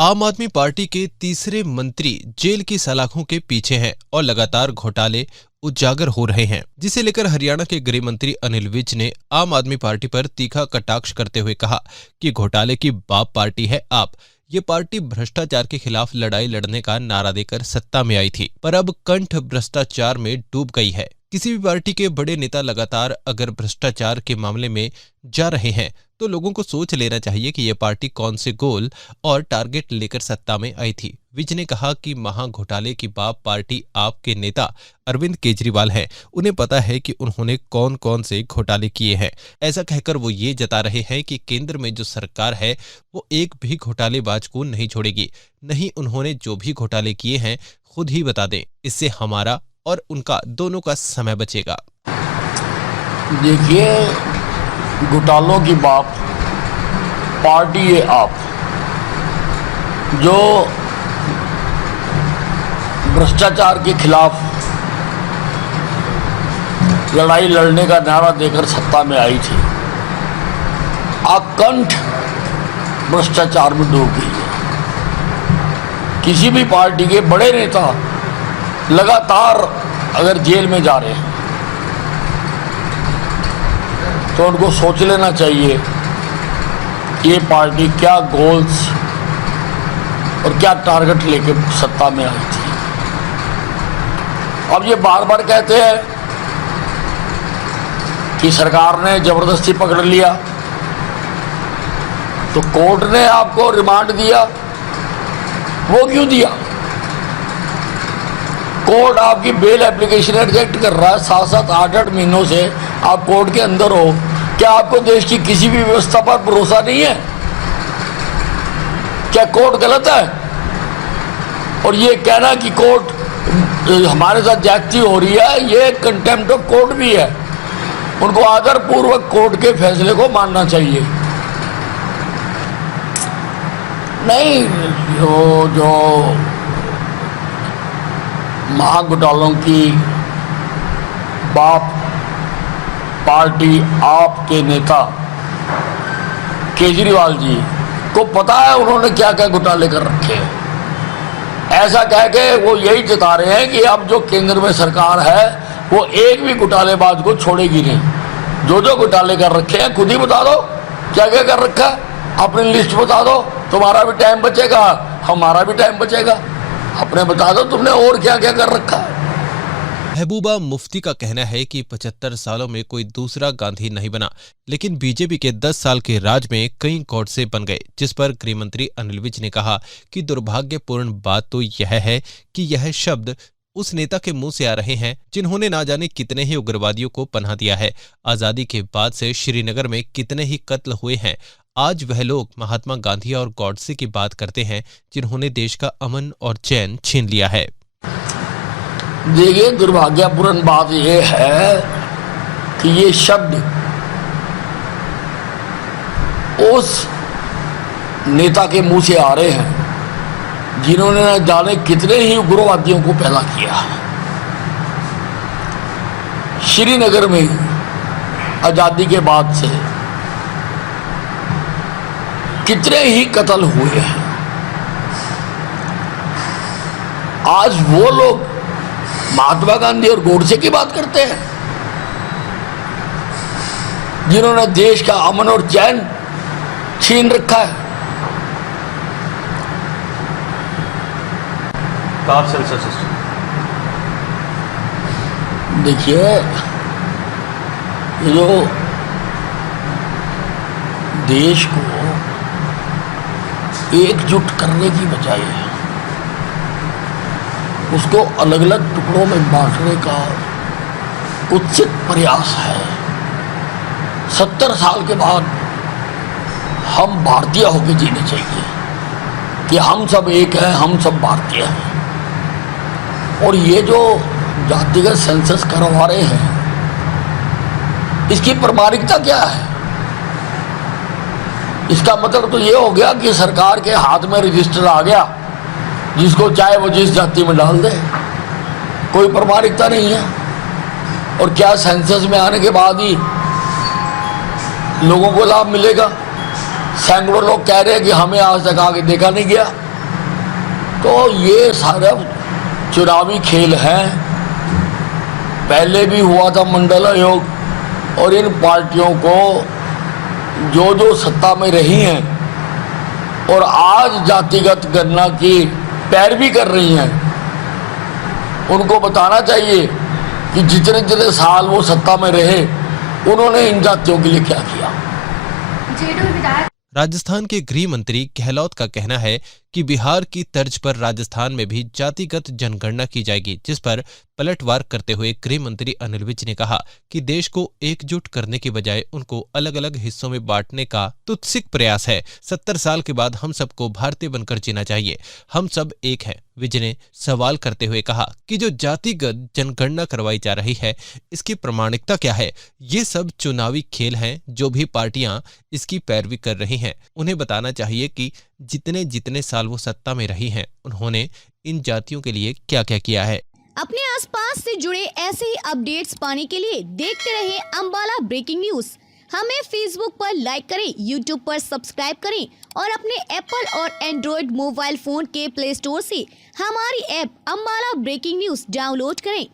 आम आदमी पार्टी के तीसरे मंत्री जेल की सलाखों के पीछे हैं और लगातार घोटाले उजागर हो रहे हैं, जिसे लेकर हरियाणा के गृह मंत्री अनिल विज ने आम आदमी पार्टी पर तीखा कटाक्ष करते हुए कहा कि घोटाले की बाप पार्टी है आप। ये पार्टी भ्रष्टाचार के खिलाफ लड़ाई लड़ने का नारा देकर सत्ता में आई थी, पर अब कंठ भ्रष्टाचार में डूब गई है। किसी भी पार्टी के बड़े नेता लगातार अगर भ्रष्टाचार के मामले में जा रहे हैं तो लोगों को सोच लेना चाहिए कि यह पार्टी कौन से गोल और टारगेट लेकर सत्ता में आई थी। विज ने कहा कि महा घोटाले की बाप पार्टी आपके नेता अरविंद केजरीवाल हैं। उन्हें पता है कि उन्होंने कौन कौन से घोटाले किए हैं। ऐसा कहकर वो ये जता रहे हैं कि केंद्र में जो सरकार है वो एक भी घोटालेबाज को नहीं छोड़ेगी। नहीं, उन्होंने जो भी घोटाले किए हैं खुद ही बता दें, इससे हमारा और उनका दोनों का समय बचेगा। देखिए, घोटालों की बाप पार्टी है आप, जो भ्रष्टाचार के खिलाफ लड़ाई लड़ने का नारा देकर सत्ता में आई थी, अकंठ भ्रष्टाचार में डूब गई है। किसी भी पार्टी के बड़े नेता लगातार अगर जेल में जा रहे हैं तो उनको सोच लेना चाहिए ये पार्टी क्या गोल्स और क्या टारगेट लेके सत्ता में आई थी। अब ये बार बार कहते हैं कि सरकार ने जबरदस्ती पकड़ लिया, तो कोर्ट ने आपको रिमांड दिया, वो क्यों दिया? कोर्ट आपकी बेल एप्लीकेशन रिजेक्ट कर रहा है। 7-7 8-8 महीनों से आप कोर्ट के अंदर हो। क्या आपको देश की किसी भी व्यवस्था पर भरोसा नहीं है? क्या कोर्ट गलत है? और ये कहना कि कोर्ट हमारे साथ ज्यादती हो रही है, ये कंटेम्प्ट ऑफ कोर्ट भी है। उनको आदरपूर्वक कोर्ट के फैसले को मानना चाहिए। नहीं, जो महाघोटालों की बाप पार्टी आपके नेता केजरीवाल जी को पता है उन्होंने क्या क्या घोटाले कर रखे हैं। ऐसा कह के वो यही जता रहे हैं कि अब जो केंद्र में सरकार है वो एक भी घोटालेबाज को छोड़ेगी नहीं। जो जो घोटाले कर रखे हैं खुद ही बता दो, क्या क्या कर रखा है अपनी लिस्ट बता दो, तुम्हारा भी टाइम बचेगा, हमारा भी टाइम बचेगा। अपने बता दो तुमने और क्या क्या कर रखा है। महबूबा मुफ्ती का कहना है कि 75 सालों में कोई दूसरा गांधी नहीं बना, लेकिन बीजेपी के 10 साल के राज में कई गॉडसे बन गए। जिस पर गृह मंत्री अनिल विज ने कहा कि दुर्भाग्यपूर्ण बात तो यह है कि यह शब्द उस नेता के मुंह से आ रहे हैं जिन्होंने ना जाने कितने ही उग्रवादियों को पनाह दिया है। आजादी के बाद से श्रीनगर में कितने ही कत्ल हुए हैं। आज वह लोग महात्मा गांधी और गॉडसे की बात करते हैं जिन्होंने देश का अमन और चैन छीन लिया है। देखिए, दुर्भाग्यपूर्ण बात यह है कि ये शब्द उस नेता के मुंह से आ रहे हैं जिन्होंने न जाने कितने ही उग्रवादियों को पैदा किया। श्रीनगर में आजादी के बाद से कितने ही कत्ल हुए हैं। आज वो लोग महात्मा गांधी और गोडसे की बात करते हैं जिन्होंने देश का अमन और चैन छीन रखा है। देखिए, ये जो देश को एकजुट करने की बजाय उसको अलग अलग टुकड़ों में बांटने का कुत्सित प्रयास है। 70 साल के बाद हम भारतीय होकर जीने चाहिए कि हम सब एक हैं, हम सब भारतीय हैं। और ये जो जातिगत सेंसस करवा रहे हैं, इसकी प्रामाणिकता क्या है? इसका मतलब तो ये हो गया कि सरकार के हाथ में रजिस्टर आ गया, जिसको चाहे वो जिस जाति में डाल दे, कोई प्रामाणिकता नहीं है। और क्या सेंसस में आने के बाद ही लोगों को लाभ मिलेगा? सैकड़ों लोग कह रहे हैं कि हमें आज तक आगे देखा नहीं गया। तो ये सारा चुनावी खेल है। पहले भी हुआ था मंडल आयोग, और इन पार्टियों को जो जो सत्ता में रही हैं और आज जातिगत गणना की पैरवी कर रही हैं, उनको बताना चाहिए कि जितने जितने साल वो सत्ता में रहे उन्होंने इन जातियों के लिए क्या किया। राजस्थान के गृह मंत्री गहलोत का कहना है कि बिहार की तर्ज पर राजस्थान में भी जातिगत जनगणना की जाएगी, जिस पर पलटवार करते हुए गृह मंत्री अनिल विज ने कहा कि देश को एकजुट करने के बजाय उनको अलग अलग हिस्सों में बांटने का तुत्सिक प्रयास है। 70 साल के बाद हम सबको भारतीय बनकर जीना चाहिए, हम सब एक हैं। विज ने सवाल करते हुए कहा कि जो जातिगत जनगणना करवाई जा रही है, इसकी प्रामाणिकता क्या है? ये सब चुनावी खेल हैं। जो भी पार्टियां इसकी पैरवी कर रही हैं, उन्हें बताना चाहिए कि जितने जितने साल वो सत्ता में रही हैं, उन्होंने इन जातियों के लिए क्या क्या किया है। अपने आसपास से जुड़े ऐसे ही अपडेट्स पाने के लिए देखते रहे अंबाला ब्रेकिंग न्यूज। हमें फेसबुक पर लाइक करें, यूट्यूब पर सब्सक्राइब करें और अपने एप्पल और एंड्रॉयड मोबाइल फोन के प्ले स्टोर से हमारी app Ambala breaking news download करें।